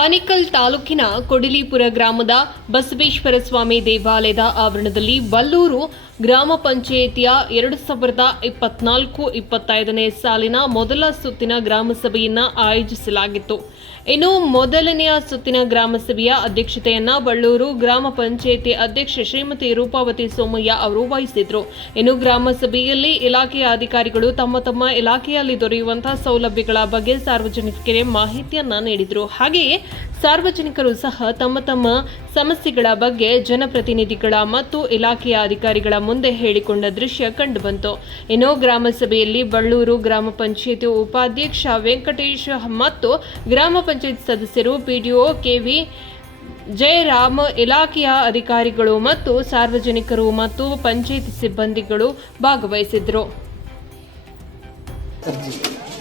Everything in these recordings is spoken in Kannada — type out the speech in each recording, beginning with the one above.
ಆನೇಕಲ್ ತಾಲೂಕಿನ ಕೊಡಿಲಿಪುರ ಗ್ರಾಮದ ಬಸವೇಶ್ವರ ಸ್ವಾಮಿ ದೇವಾಲಯದ ಆವರಣದಲ್ಲಿ ಬಲ್ಲೂರು ಗ್ರಾಮ ಪಂಚಾಯಿತಿಯ 2024-25ನೇ ಸಾಲಿನ ಮೊದಲ ಸುತ್ತಿನ ಗ್ರಾಮಸಭೆಯನ್ನು ಆಯೋಜಿಸಲಾಗಿತ್ತು. ಇನ್ನು ಮೊದಲನೆಯ ಸುತ್ತಿನ ಗ್ರಾಮಸಭೆಯ ಅಧ್ಯಕ್ಷತೆಯನ್ನ ಬಳ್ಳೂರು ಗ್ರಾಮ ಪಂಚಾಯಿತಿ ಅಧ್ಯಕ್ಷೆ ಶ್ರೀಮತಿ ರೂಪಾವತಿ ಸೋಮಯ್ಯ ಅವರು ವಹಿಸಿದ್ರು. ಇನ್ನು ಗ್ರಾಮಸಭೆಯಲ್ಲಿ ಇಲಾಖೆಯ ಅಧಿಕಾರಿಗಳು ತಮ್ಮ ತಮ್ಮ ಇಲಾಖೆಯಲ್ಲಿ ದೊರೆಯುವಂತಹ ಸೌಲಭ್ಯಗಳ ಬಗ್ಗೆ ಸಾರ್ವಜನಿಕರಿಗೆ ಮಾಹಿತಿಯನ್ನ ನೀಡಿದರು. ಹಾಗೆಯೇ ಸಾರ್ವಜನಿಕರು ಸಹ ತಮ್ಮ ತಮ್ಮ ಸಮಸ್ಯೆಗಳ ಬಗ್ಗೆ ಜನಪ್ರತಿನಿಧಿಗಳ ಮತ್ತು ಇಲಾಖೆಯ ಅಧಿಕಾರಿಗಳ ಮುಂದೆ ಹೇಳಿಕೊಂಡ ದೃಶ್ಯ ಕಂಡುಬಂತು. ಇನ್ನು ಗ್ರಾಮಸಭೆಯಲ್ಲಿ ಬಳ್ಳೂರು ಗ್ರಾಮ ಪಂಚಾಯಿತಿ ಉಪಾಧ್ಯಕ್ಷ ವೆಂಕಟೇಶ್ ಮತ್ತು ಗ್ರಾಮ ಪಂಚಾಯತ್ ಸದಸ್ಯರು, ಪಿಡಿಒ ಕೆವಿ ಜಯರಾಮ್, ಇಲಾಖೆಯ ಅಧಿಕಾರಿಗಳು ಮತ್ತು ಸಾರ್ವಜನಿಕರು ಮತ್ತು ಪಂಚಾಯತ್ ಸಿಬ್ಬಂದಿಗಳು ಭಾಗವಹಿಸಿದ್ರು.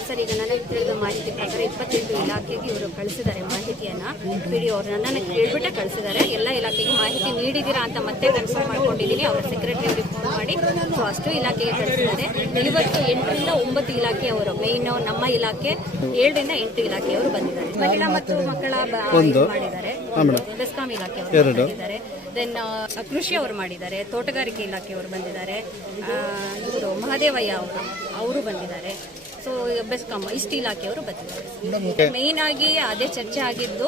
ಸರ್, ಈಗ ನನಗೆ ತಿಳಿದ ಮಾಹಿತಿ ಪ್ರಕಾರ 28 ಇಲಾಖೆಗೆ ಇವರು ಕಳಿಸಿದ್ದಾರೆ ಮಾಹಿತಿಯನ್ನು. ಪಿಡಿಒ ಅವರು ನನ್ನನ್ನು ಕೇಳ್ಬಿಟ್ಟೆ ಕಳಿಸಿದ್ದಾರೆ. ಎಲ್ಲ ಇಲಾಖೆಗೆ ಮಾಹಿತಿ ನೀಡಿದ್ದೀರಾ ಅಂತ ಮತ್ತೆ ಕನ್ಫರ್ಮ್ ಮಾಡ್ಕೊಂಡಿದ್ದೀನಿ. ಅವರ ಸೆಕ್ರೆಟರಿ ಅವರಿಗೆ ಫೋನ್ ಮಾಡಿ ಸೊ ಅಷ್ಟು ಇಲಾಖೆಗೆ ಕಳಿಸಿದ್ದಾರೆ. ಇವತ್ತು 8ರಿಂದ 9 ಇಲಾಖೆಯವರು, ಮೇಯ್ನು ನಮ್ಮ ಇಲಾಖೆ 7ರಿಂದ 8 ಇಲಾಖೆಯವರು ಬಂದಿದ್ದಾರೆ. ಮಹಿಳಾ ಮತ್ತು ಮಕ್ಕಳ ಮಾಡಿದ್ದಾರೆ, ಬೆಸ್ಕಾಂ ಇಲಾಖೆಯವರು ಬಂದಿದ್ದಾರೆ, ದೆನ್ ಕೃಷಿ ಅವರು ಮಾಡಿದ್ದಾರೆ, ತೋಟಗಾರಿಕೆ ಇಲಾಖೆಯವರು ಬಂದಿದ್ದಾರೆ, ಇವರು ಮಹದೇವಯ್ಯ ಅವರು ಬಂದಿದ್ದಾರೆ. ಸೊ ಬೆಸ್ಕಾಂ ಇಷ್ಟು ಇಲಾಖೆಯವರು ಬಂದಿದ್ದಾರೆ. ಮೇನ್ ಆಗಿ ಅದೇ ಚರ್ಚೆ ಆಗಿದ್ದು,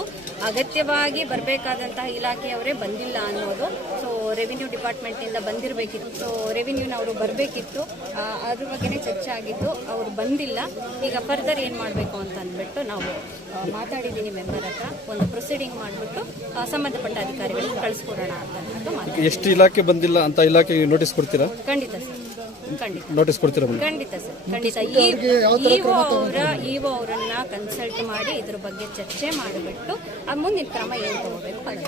ಅಗತ್ಯವಾಗಿ ಬರಬೇಕಾದಂತಹ ಇಲಾಖೆಯವರೇ ಬಂದಿಲ್ಲ ಅನ್ನೋದು. ಸೊ ರೆವಿನ್ಯೂ ಡಿಪಾರ್ಟ್ಮೆಂಟಿಂದ ಬಂದಿರಬೇಕಿತ್ತು, ಸೊ ರೆವಿನ್ಯೂನವರು ಬರಬೇಕಿತ್ತು, ಅದ್ರ ಬಗ್ಗೆನೇ ಚರ್ಚೆ ಆಗಿದ್ದು. ಅವರು ಬಂದಿಲ್ಲ. ಈಗ ಫರ್ದರ್ ಏನು ಮಾಡಬೇಕು ಅಂತ ಅಂದ್ಬಿಟ್ಟು ನಾವು ಮಾತಾಡಿದ್ದೀನಿ ಮೆಂಬರ್ ಹತ್ರ. ಒಂದು ಪ್ರೊಸೀಡಿಂಗ್ ಮಾಡಿಬಿಟ್ಟು ಸಂಬಂಧಪಟ್ಟ ಅಧಿಕಾರಿಗಳಿಗೆ ಕಳಿಸ್ಕೊಡೋಣ ಅಂತ ಮಾತಾಡಿ. ಎಷ್ಟು ಇಲಾಖೆ ಬಂದಿಲ್ಲ ಅಂತ ಇಲಾಖೆಗೆ ನೋಟಿಸ್ ಕೊಡ್ತೀರಾ? ಖಂಡಿತ ಸರ್, ಖಂಡಿತ ನೋಟಿಸ್ ಕೊಡ್ತೀರಾ? ಖಂಡಿತ ಸರ್, ಖಂಡಿತ. ಇಒ ಅವರನ್ನ ಕನ್ಸಲ್ಟ್ ಮಾಡಿ ಇದ್ರ ಬಗ್ಗೆ ಚರ್ಚೆ ಮಾಡಿಬಿಟ್ಟು ಮುಂದಿನ ಕ್ರಮ ಏನು ತಗೋಬೇಕು